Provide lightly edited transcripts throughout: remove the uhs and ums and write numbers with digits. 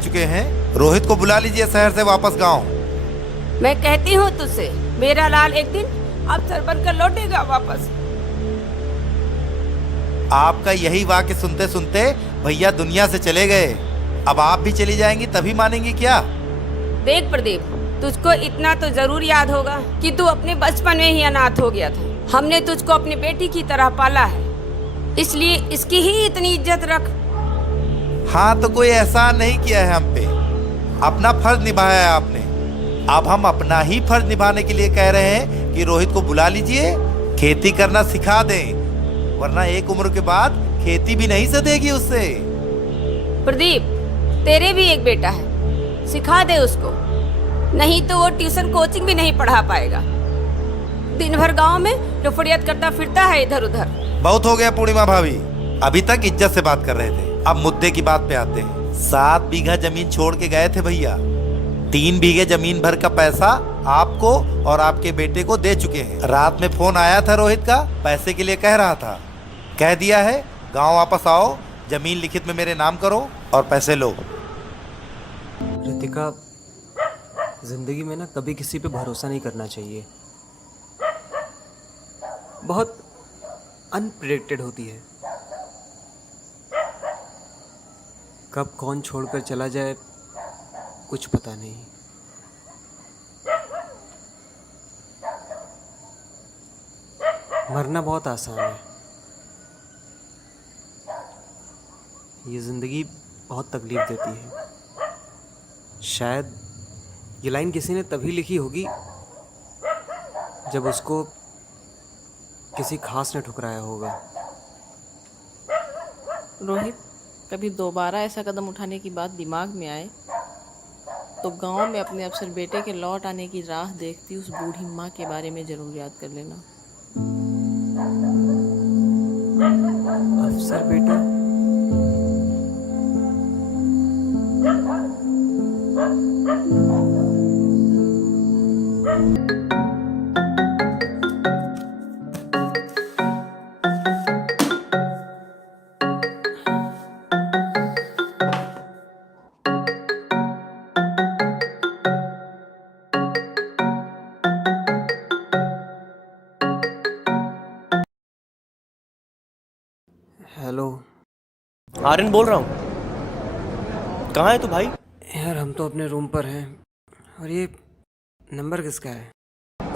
चुके हैं। रोहित को बुला लीजिए शहर से वापस गांव। मैं कहती हूँ तुझसे, मेरा लाल एक दिन अफसर बनकर लौटेगा वापस। आपका यही वाक्य सुनते सुनते भैया दुनिया से चले गए। अब आप भी चली जाएंगी तभी मानेंगी क्या? देख प्रदीप, तुझको इतना तो जरूर याद होगा कि तू अपने बचपन में ही अनाथ हो गया था। हमने तुझको अपनी बेटी की तरह पाला है, इसलिए इसकी ही इतनी इज्जत रख। हाँ, तो कोई एहसान नहीं किया है हम पे, अपना फर्ज निभाया है आपने। अब हम अपना ही फर्ज निभाने के लिए कह रहे हैं कि रोहित को बुला लीजिए, खेती करना सिखा दें, वरना एक उम्र के बाद खेती भी नहीं सधेगी उससे। प्रदीप, तेरे भी एक बेटा है, सिखा दे उसको, नहीं तो वो ट्यूशन कोचिंग भी नहीं पढ़ा पाएगा। दिन भर गांव में लुफड़ियत करता फिरता है इधर उधर। बहुत हो गया पूर्णिमा भाभी, अभी तक इज्जत से बात कर रहे थे, अब मुद्दे की बात पे आते हैं। 7 बीघा जमीन छोड़ के गए थे भैया, 3 बीघे जमीन भर का पैसा आपको और आपके बेटे को दे चुके हैं। रात में फोन आया था रोहित का, पैसे के लिए कह रहा था। कह दिया है गांव वापस आओ, जमीन लिखित में मेरे नाम करो और पैसे लो। रितिका, जिंदगी में ना कभी किसी पे भरोसा नहीं करना चाहिए, बहुत अनप्रेडिक्टेड होती है। कब कौन छोड़कर चला जाए कुछ पता नहीं। मरना बहुत आसान है, ये ज़िंदगी बहुत तकलीफ देती है। शायद ये लाइन किसी ने तभी लिखी होगी जब उसको किसी खास ने ठुकराया होगा। रोहित, कभी दोबारा ऐसा कदम उठाने की बात दिमाग में आए तो गांव में अपने अफसर बेटे के लौट आने की राह देखती उस बूढ़ी माँ के बारे में जरूर याद कर लेना। अफसर बेटा? हेलो। आर्यन बोल रहा हूँ। कहाँ है तू भाई? यार हम तो अपने रूम पर हैं। और ये नंबर किसका है?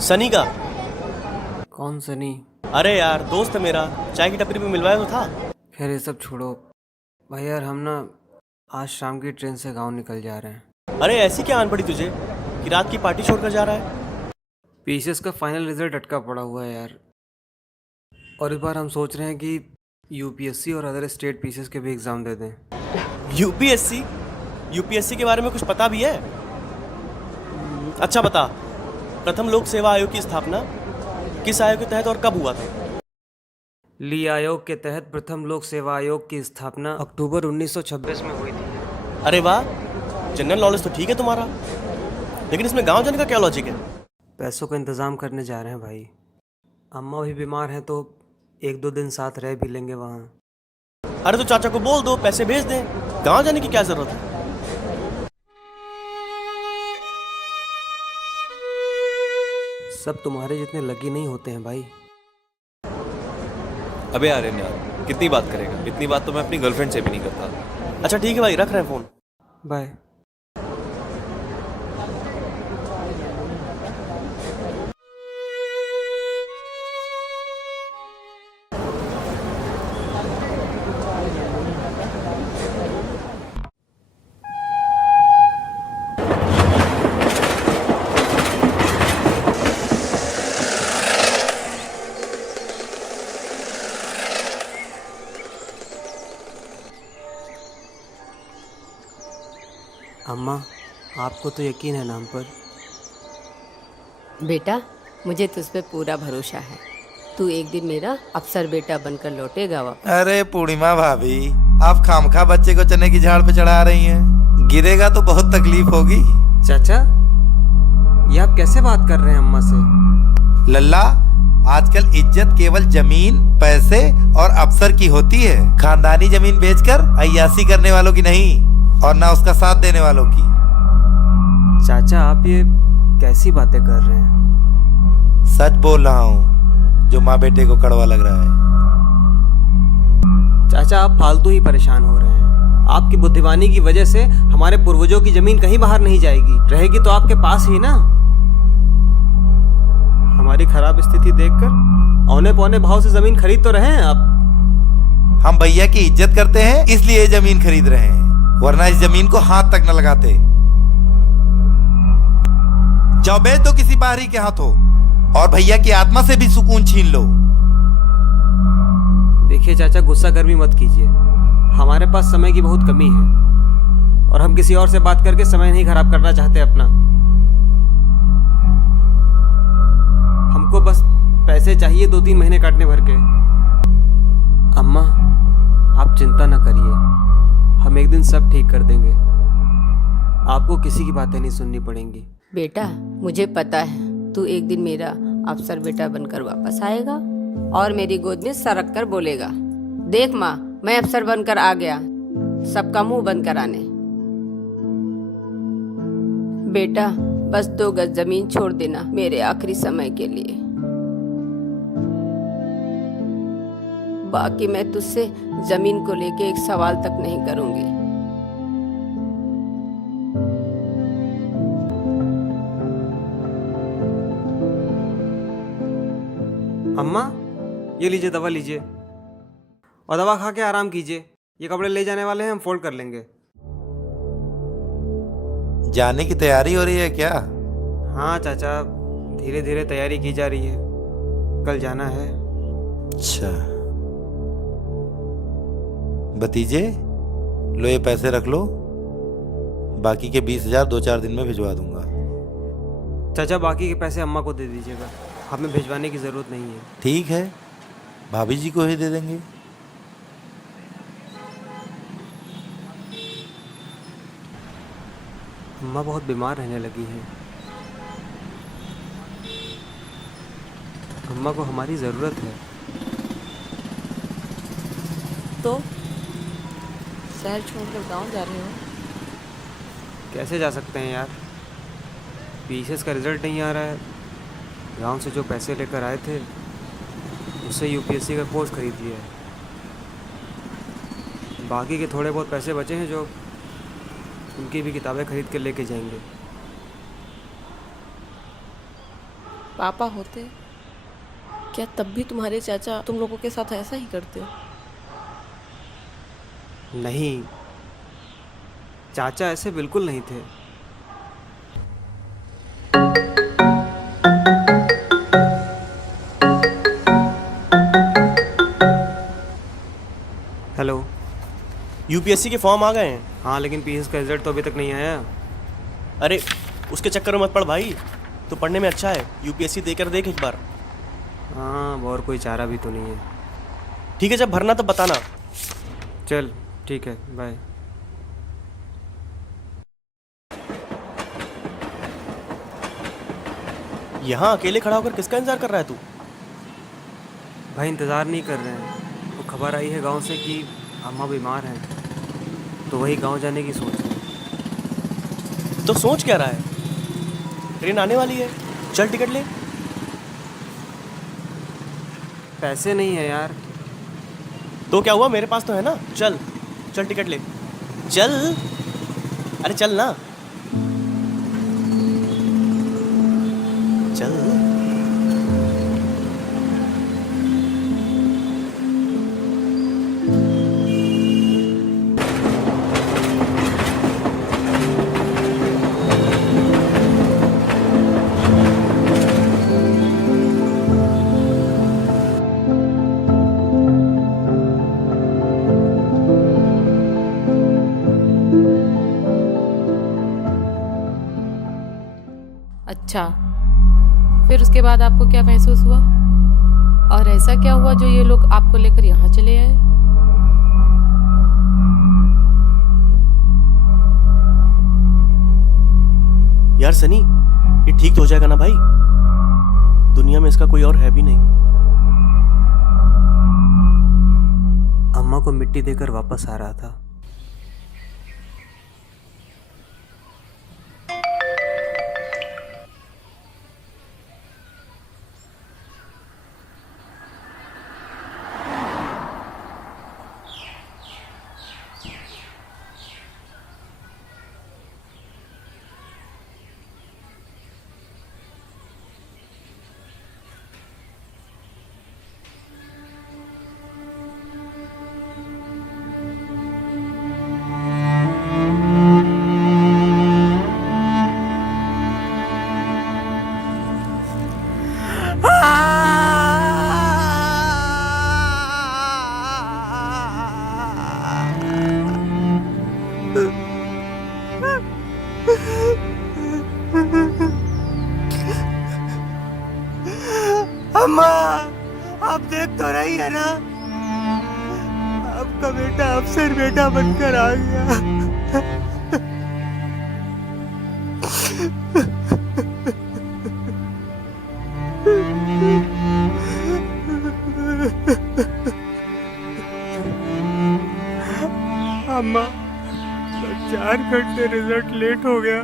सनी का। कौन सनी? अरे यार दोस्त है मेरा, चाय की टपरी पे मिलवाया तो था। खैर ये सब छोड़ो भाई, यार हम ना आज शाम की ट्रेन से गांव निकल जा रहे हैं। अरे ऐसी क्या आन पड़ी तुझे कि रात की पार्टी छोड़कर जा रहा है? पीसीएस का फाइनल रिजल्ट अटका पड़ा हुआ है यार, और इस बार हम सोच रहे हैं कि यूपीएससी और अदर स्टेट पीसीएस के भी एग्ज़ाम दे दें। यूपीएससी? यूपीएससी के बारे में कुछ पता भी है? अच्छा बता, प्रथम लोक सेवा आयोग की स्थापना किस आयोग के तहत और कब हुआ था? ली आयोग के तहत प्रथम लोक सेवा आयोग की स्थापना अक्टूबर 1926 में हुई थी। अरे वाह, जनरल नॉलेज तो ठीक है तुम्हारा, लेकिन इसमें गांव जाने का क्या लॉजिक है? पैसों का इंतज़ाम करने जा रहे हैं भाई। अम्मा भी बीमार हैं तो 1-2 दिन साथ रह भी लेंगे वहाँ। अरे तो चाचा को बोल दो, पैसे भेज दें, गांव जाने की क्या जरूरत है? सब तुम्हारे जितने लकी नहीं होते हैं भाई। अबे आर्यन यार, कितनी बात करेगा? इतनी बात तो मैं अपनी गर्लफ्रेंड से भी नहीं करता। अच्छा ठीक है भाई, रख रहे हैं फोन। बाय। अम्मा, आपको तो यकीन है नाम पर? बेटा, मुझे तुझ पे पूरा भरोसा है, तू एक दिन मेरा अफसर बेटा बनकर लौटेगा वापस। अरे पूर्णिमा भाभी, आप खामखा बच्चे को चने की झाड़ पे चढ़ा रही हैं, गिरेगा तो बहुत तकलीफ होगी। चाचा, ये आप कैसे बात कर रहे हैं अम्मा से? लल्ला, आजकल इज्जत केवल जमीन, पैसे और अफसर की होती है, खानदानी जमीन बेचकर अय्यासी करने वालों की नहीं। और ना उसका साथ देने वालों की। चाचा आप ये कैसी बातें कर रहे हैं? सच बोल रहा हूँ, जो माँ बेटे को कड़वा लग रहा है। चाचा आप फालतू ही परेशान हो रहे हैं। आपकी बुद्धिमानी की वजह से हमारे पूर्वजों की जमीन कहीं बाहर नहीं जाएगी, रहेगी तो आपके पास ही ना। हमारी खराब स्थिति देखकर औने पौने भाव से जमीन खरीद तो रहे हैं आप। हम भैया की इज्जत करते हैं इसलिए ये जमीन खरीद रहे हैं, वरना इस जमीन को हाथ तक न लगाते। जाओ बेच दो किसी बाहरी के हाथों और भैया की आत्मा से भी सुकून छीन लो। देखिए चाचा, गुस्सा गर्मी मत कीजिए। हमारे पास समय की बहुत कमी है और हम किसी और से बात करके समय नहीं खराब करना चाहते अपना। हमको बस पैसे चाहिए 2-3 महीने काटने भर के। अम्मा आप चिंता न करिए, हम एक दिन सब ठीक कर देंगे। आपको किसी की बातें नहीं सुननी पड़ेंगी। बेटा, मुझे पता है तू एक दिन मेरा अफसर बेटा बनकर वापस आएगा और मेरी गोद में सरक कर बोलेगा, देख माँ, मैं अफसर बनकर आ गया, सबका मुंह बंद कराने। बेटा, बस 2 गज जमीन छोड़ देना मेरे आखिरी समय के लिए। बाकी मैं तुझसे जमीन को लेके एक सवाल तक नहीं करूंगी। अम्मा ये लीजिए, दवा लीजिए और दवा खा के आराम कीजिए। ये कपड़े ले जाने वाले हैं, हम फोल्ड कर लेंगे। जाने की तैयारी हो रही है क्या? हाँ चाचा, धीरे धीरे तैयारी की जा रही है, कल जाना है। अच्छा भतीजे, लो ये पैसे रख लो, बाकी के 20,000 2-4 दिन में भिजवा दूंगा। चाचा बाकी के पैसे अम्मा को दे दीजिएगा, हमें भिजवाने की ज़रूरत नहीं है। ठीक है, भाभी जी को ही दे देंगे। अम्मा बहुत बीमार रहने लगी हैं। अम्मा को हमारी ज़रूरत है। तो शहर छोड़कर गांव जा रहे हो? कैसे जा सकते हैं यार, पीसीएस का रिजल्ट नहीं आ रहा है। गांव से जो पैसे लेकर आए थे उससे यूपीएससी का कोर्स खरीद लिया है। बाकी के थोड़े बहुत पैसे बचे हैं जो उनकी भी किताबें खरीद के लेके जाएंगे। पापा होते क्या तब भी तुम्हारे चाचा तुम लोगों के साथ ऐसा ही करते हो? नहीं, चाचा ऐसे बिल्कुल नहीं थे। हेलो, यूपीएससी के फॉर्म आ गए हैं। हाँ लेकिन पीसीएस का रिजल्ट तो अभी तक नहीं आया। अरे उसके चक्कर में मत पड़ भाई, तो पढ़ने में अच्छा है, यूपीएससी देकर देख एक बार। हाँ, और कोई चारा भी तो नहीं है। ठीक है, जब भरना तब बताना। चल ठीक है, बाय। यहाँ अकेले खड़ा होकर किसका इंतजार कर रहा है तू? भाई इंतज़ार नहीं कर रहे हैं, वो खबर आई है गांव से कि अम्मा बीमार हैं, तो वही गांव जाने की सोच रहे हैं। तो सोच क्या रहा है? ट्रेन आने वाली है, चल टिकट ले। पैसे नहीं है यार। तो क्या हुआ, मेरे पास तो है ना, चल चल टिकट ले, चल। अरे चल ना, चल। अच्छा, फिर उसके बाद आपको क्या महसूस हुआ? और ऐसा क्या हुआ जो ये लोग आपको लेकर यहाँ चले आए? यार सनी, ये ठीक तो हो जाएगा ना भाई? दुनिया में इसका कोई और है भी नहीं। अम्मा को मिट्टी देकर वापस आ रहा था, अम्मा, आप देख तो रही है ना, आपका बेटा अफसर बेटा बनकर आ गया। अम्मा, 4 घंटे रिजल्ट लेट हो गया,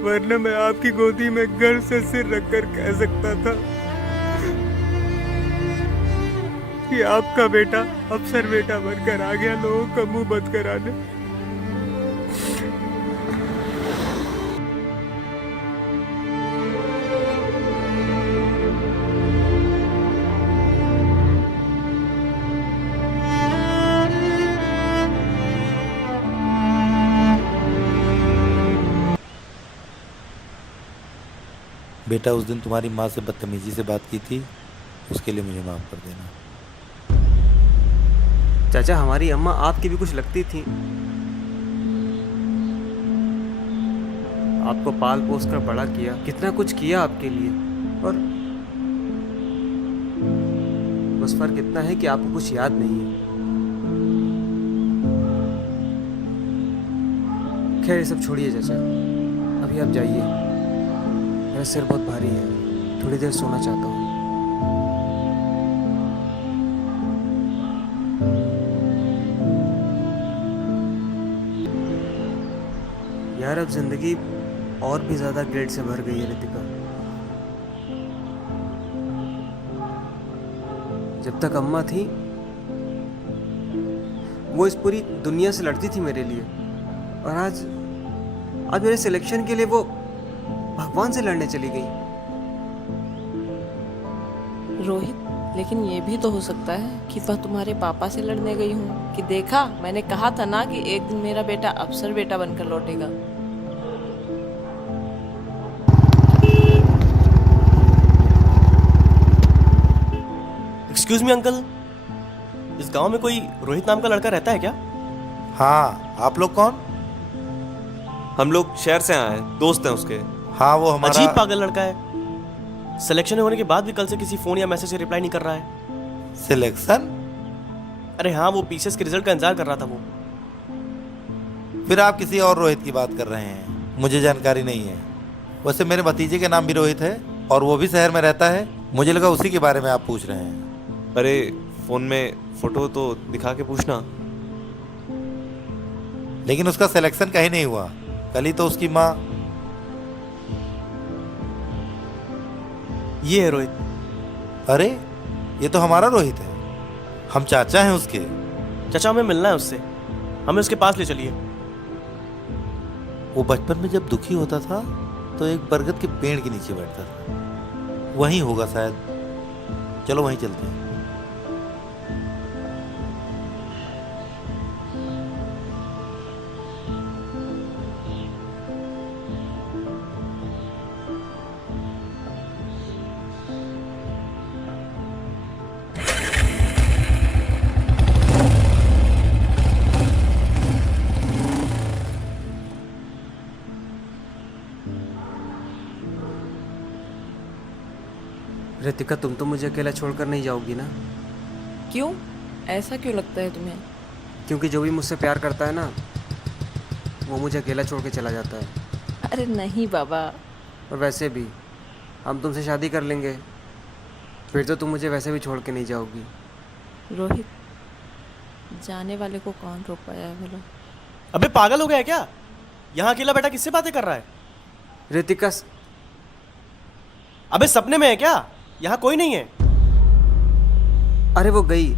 वरना मैं आपकी गोदी में गर्व से सिर रखकर कह सकता था कि आपका बेटा अफसर बेटा बनकर आ गया, लोगों का मुंह बंद कराने। बेटा, उस दिन तुम्हारी माँ से बदतमीजी से बात की थी, उसके लिए मुझे माफ कर देना। चाचा, हमारी अम्मा आपकी भी कुछ लगती थी। आपको पाल पोस कर बड़ा किया, कितना कुछ किया आपके लिए, और बस फर्क इतना है कि आपको कुछ याद नहीं है। खैर, ये सब छोड़िए चाचा, अभी आप जाइए, मेरा सिर बहुत भारी है, थोड़ी देर सोना चाहता हूँ। यार, अब जिंदगी और भी ज्यादा गिल्ट से भर गई है रितिका। जब तक अम्मा थी, वो इस पूरी दुनिया से लड़ती थी मेरे लिए, और आज मेरे सिलेक्शन के लिए वो भगवान से लड़ने चली गई। रोहित, लेकिन ये भी तो हो सकता है कि वह तुम्हारे पापा से लड़ने गई हूँ, कि देखा, मैंने कहा था ना कि एक दिन मेरा बेटा अफसर बेटा बनकर लौटेगा। एक्सक्यूज मी अंकल, इस गांव में कोई रोहित नाम का लड़का रहता है क्या? हाँ, आप लोग कौन? हम लोग शहर से आए हैं, दोस्त हैं उसके। हाँ, वो हमारा अजीब पागल लड़का है। सिलेक्शन होने के बाद भी कल से किसी फोन या मैसेज से रिप्लाई नहीं कर रहा है। सिलेक्शन? अरे हाँ, वो पीसीएस के रिजल्ट का इंतजार कर रहा था वो। फिर आप किसी और रोहित की बात कर रहे हैं, मुझे जानकारी नहीं है। वैसे मेरे भतीजे के नाम भी रोहित है, और वो भी शहर में रहता है। मुझे लगा उसी के बारे में आप पूछ रहे हैं। अरे, फोन में फोटो तो दिखा के पूछना। लेकिन उसका सिलेक्शन कहीं नहीं हुआ। कल ही तो उसकी माँ। ये है रोहित। अरे, ये तो हमारा रोहित है, हम चाचा हैं उसके। चाचा, हमें मिलना है उससे, हमें उसके पास ले चलिए। वो बचपन में जब दुखी होता था तो एक बरगद के पेड़ के नीचे बैठता था, वहीं होगा शायद। चलो वहीं चलते हैं। रितिका, तुम तो मुझे अकेला छोड़कर नहीं जाओगी ना? क्यों? ऐसा क्यों लगता है तुम्हें? क्योंकि जो भी मुझसे प्यार करता है ना, वो मुझे अकेला छोड़ के चला जाता है। अरे नहीं बाबा। और वैसे भी हम तुमसे शादी कर लेंगे, फिर तो तुम मुझे वैसे भी छोड़ के नहीं जाओगी। रोहित, जाने वाले को कौन रोक पाया है भला? अबे पागल हो गया है क्या? यहाँ अकेला बेटा किससे बातें कर रहा है? रितिका, अबे सपने में है क्या? यहाँ कोई नहीं है। अरे वो गई।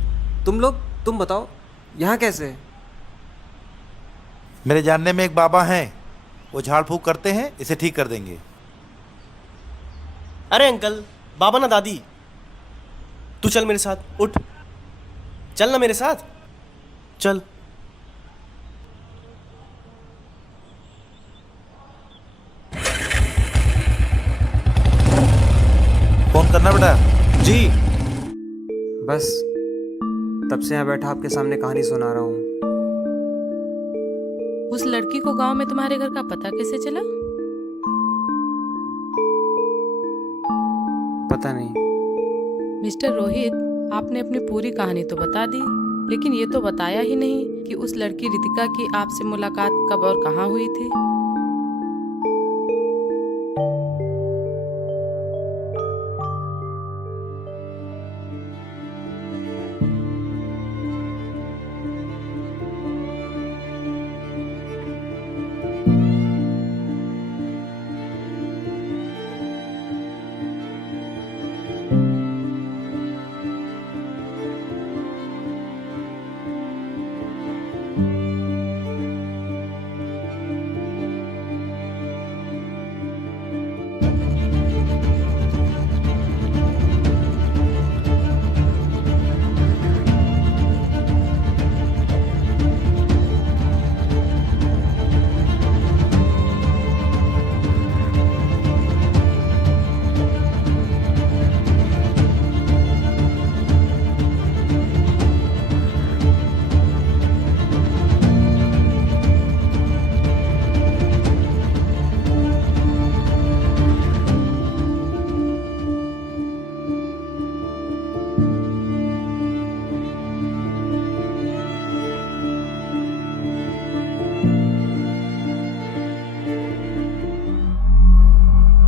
तुम बताओ, यहाँ कैसे? मेरे जानने में एक बाबा हैं, वो झाड़ फूक करते हैं, इसे ठीक कर देंगे। अरे अंकल, बाबा ना दादी। तू चल मेरे साथ, उठ, चल ना मेरे साथ, चल। फोन करना बेटा। जी। बस तब से यहाँ बैठा आपके सामने कहानी सुना रहा हूँ। उस लड़की को गांव में तुम्हारे घर का पता कैसे चला? पता नहीं। मिस्टर रोहित, आपने अपनी पूरी कहानी तो बता दी, लेकिन ये तो बताया ही नहीं कि उस लड़की रितिका की आपसे मुलाकात कब और कहाँ हुई थी।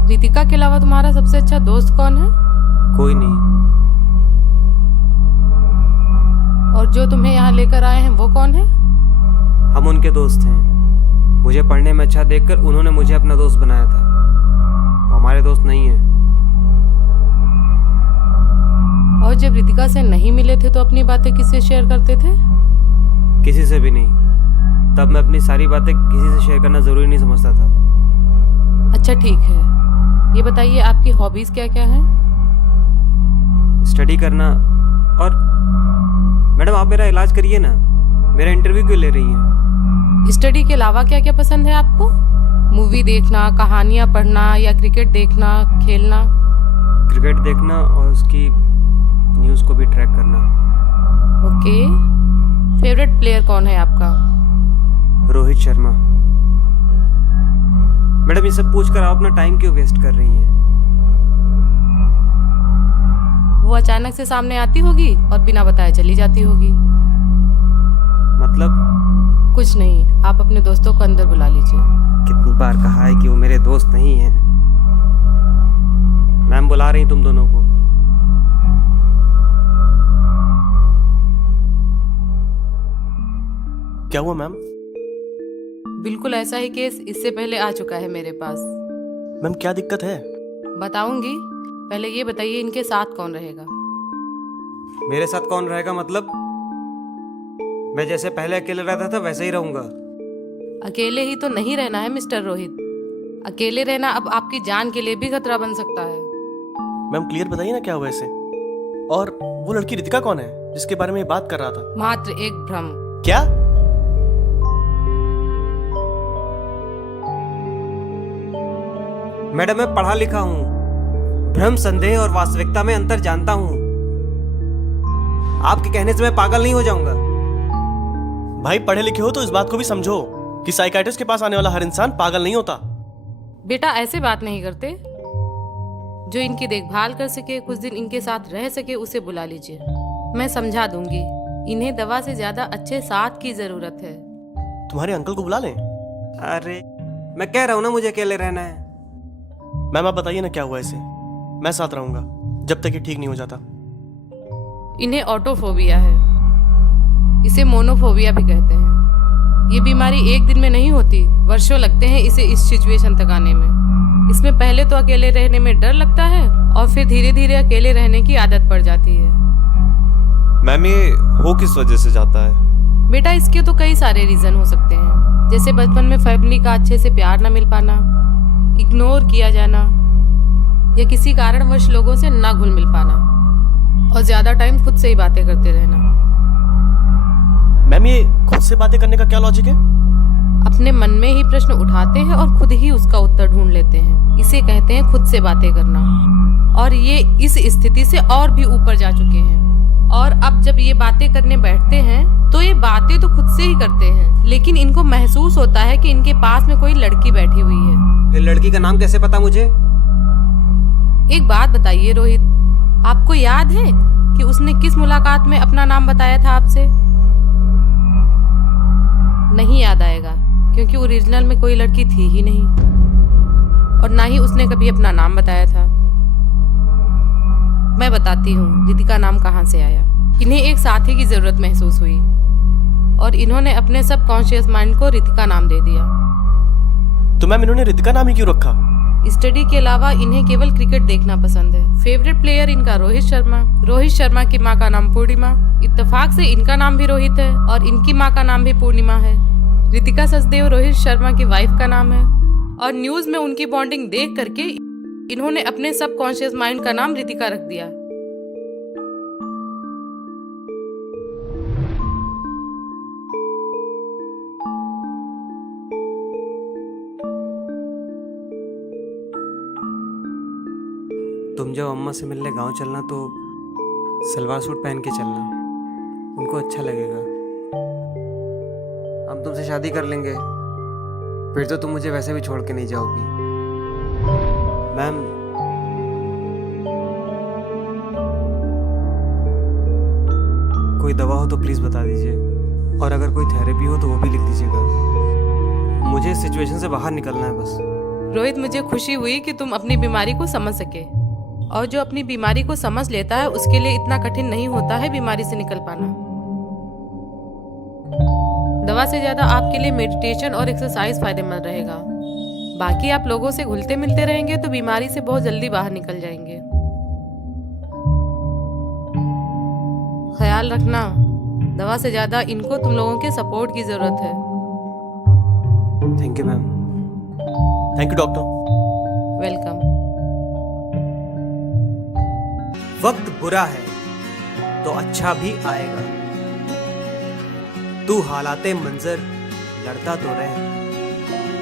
रितिका के अलावा तुम्हारा सबसे अच्छा दोस्त कौन है? कोई नहीं। और जो तुम्हें यहाँ लेकर आए हैं वो कौन है? हम उनके दोस्त हैं। मुझे पढ़ने में अच्छा देखकर उन्होंने मुझे अपना दोस्त बनाया था। वो हमारे दोस्त नहीं हैं। और जब रितिका से नहीं मिले थे तो अपनी बातें किससे शेयर करते थे? किसी से भी नहीं। तब मैं अपनी सारी बातें किसी से शेयर करना ज़रूरी नहीं समझता था। अच्छा ठीक है, ये बताइए आपकी हॉबीज क्या क्या हैं? स्टडी करना। और मैडम आप मेरा इलाज करिए ना, मेरा इंटरव्यू क्यों ले रही हैं? स्टडी के अलावा क्या क्या पसंद है आपको? मूवी देखना, कहानियाँ पढ़ना या क्रिकेट देखना, खेलना? क्रिकेट देखना और उसकी न्यूज़ को भी ट्रैक करना। ओके। फेवरेट प्लेयर कौन है आपका? रोहित शर्मा। मैडम ये सब पूछकर आप अपना टाइम क्यों वेस्ट कर रही हैं? वो अचानक से सामने आती होगी और बिना बताए चली जाती होगी। मतलब? कुछ नहीं, आप अपने दोस्तों को अंदर बुला लीजिए। कितनी बार कहा है कि वो मेरे दोस्त नहीं हैं। मैम बुला रही तुम दोनों को। क्या हुआ मैम? बिल्कुल ऐसा ही केस इससे पहले आ चुका है मेरे पास। मैम क्या दिक्कत है? बताऊंगी, पहले ये बताइए इनके साथ कौन रहेगा? मेरे साथ कौन रहेगा मतलब? मैं जैसे पहले अकेले रहता था वैसे ही रहूंगा। अकेले ही तो नहीं रहना है मिस्टर रोहित। अकेले रहना अब आपकी जान के लिए भी खतरा बन सकता है। मैम क्लियर बताइए ना क्या हुआ ऐसे। और वो लड़की रितिका कौन है जिसके बारे में ये बात कर रहा था? मात्र एक भ्रम। क्या? मैडम मैं पढ़ा लिखा हूँ, भ्रम, संदेह और वास्तविकता में अंतर जानता हूँ। आपके कहने से मैं पागल नहीं हो जाऊंगा। भाई पढ़े लिखे हो तो इस बात को भी समझो कि साइकाइट्रिस्ट के पास आने वाला हर इंसान पागल नहीं होता। बेटा ऐसे बात नहीं करते। जो इनकी देखभाल कर सके, कुछ दिन इनके साथ रह सके, उसे बुला लीजिए। मैं समझा दूंगी। इन्हें दवा से ज्यादा अच्छे साथ की जरूरत है। तुम्हारे अंकल को बुला लें? अरे मैं कह रहा हूँ ना मुझे अकेले रहना है। मैम आप बताइए ना क्या हुआ ऐसे। मैं साथ रहूंगा जब तक ये ठीक नहीं हो जाता। इन्हें ऑटोफोबिया है। इसे मोनोफोबिया भी कहते हैं। ये बीमारी एक दिन में नहीं होती, वर्षों लगते हैं इसे इस सिचुएशन तक आने में। इसमें पहले तो अकेले रहने में डर लगता है और फिर धीरे धीरे अकेले रहने की आदत पड़ जाती है। मैम ये हो किस वजह से जाता है? बेटा इसके तो कई सारे रीजन हो सकते हैं, जैसे बचपन में फैमिली का अच्छे से प्यार न मिल पाना, इग्नोर किया जाना, या किसी कारणवश लोगों से ना घुल मिल पाना, और ज्यादा टाइम खुद से ही बातें करते रहना। मैम ये खुद से बातें करने का क्या लॉजिक है? अपने मन में ही प्रश्न उठाते हैं और खुद ही उसका उत्तर ढूंढ लेते हैं। इसे कहते हैं खुद से बातें करना। और ये इस स्थिति से और भी ऊपर जा चुके हैं। और अब जब ये बातें करने बैठते हैं तो ये बातें तो खुद से ही करते हैं, लेकिन इनको महसूस होता है कि इनके पास में कोई लड़की बैठी हुई है। फिर लड़की का नाम कैसे पता मुझे? एक बात बताइए रोहित, आपको याद है कि उसने किस मुलाकात में अपना नाम बताया था आपसे? नहीं याद आएगा, क्योंकि ओरिजिनल में कोई लड़की थी ही नहीं और ना ही उसने कभी अपना नाम बताया था। मैं बताती हूँ रितिका नाम कहाँ से आया। इन्हें एक साथी की जरूरत महसूस हुई और इन्होंने अपने सबकॉन्शियस माइंड को रितिका नाम दे दिया। तो मैम इन्होंने रितिका नाम ही क्यों रखा? स्टडी के अलावा इन्हें केवल क्रिकेट देखना पसंद है। फेवरेट प्लेयर इनका रोहित शर्मा। रोहित शर्मा की माँ का नाम पूर्णिमा। इत्तेफाक से इनका नाम भी रोहित है और इनकी माँ का नाम भी पूर्णिमा है। रितिका सचदेव रोहित शर्मा की वाइफ का नाम है और न्यूज में उनकी बॉन्डिंग देख करके इन्होंने अपने सबकॉन्शियस माइंड का नाम रितिका रख दिया। तुम जब अम्मा से मिलने गांव चलना तो सलवार सूट पहन के चलना, उनको अच्छा लगेगा। हम तुमसे शादी कर लेंगे, फिर तो तुम मुझे वैसे भी छोड़ के नहीं जाओगी। मैम, कोई दवा हो तो प्लीज़ बता दीजिए, और अगर कोई थेरेपी हो तो वो भी लिख दीजिएगा। मुझे इस सिचुएशन से बाहर निकलना है बस। रोहित, मुझे खुशी हुई कि तुम अपनी बीमारी को समझ सके, और जो अपनी बीमारी को समझ लेता है उसके लिए इतना कठिन नहीं होता है बीमारी से निकल पाना। दवा से ज्यादा आपके लिए मेडिटेशन और एक्सरसाइज फायदेमंद रहेगा। बाकी आप लोगों से घुलते मिलते रहेंगे तो बीमारी से बहुत जल्दी बाहर निकल जाएंगे। ख्याल रखना, दवा से ज्यादा इनको तुम लोगों के सपोर्ट की जरूरत है। Thank you ma'am. Thank you doctor. Welcome. वक्त बुरा है तो अच्छा भी आएगा। तू हालाते मंजर लड़ता तो रहे।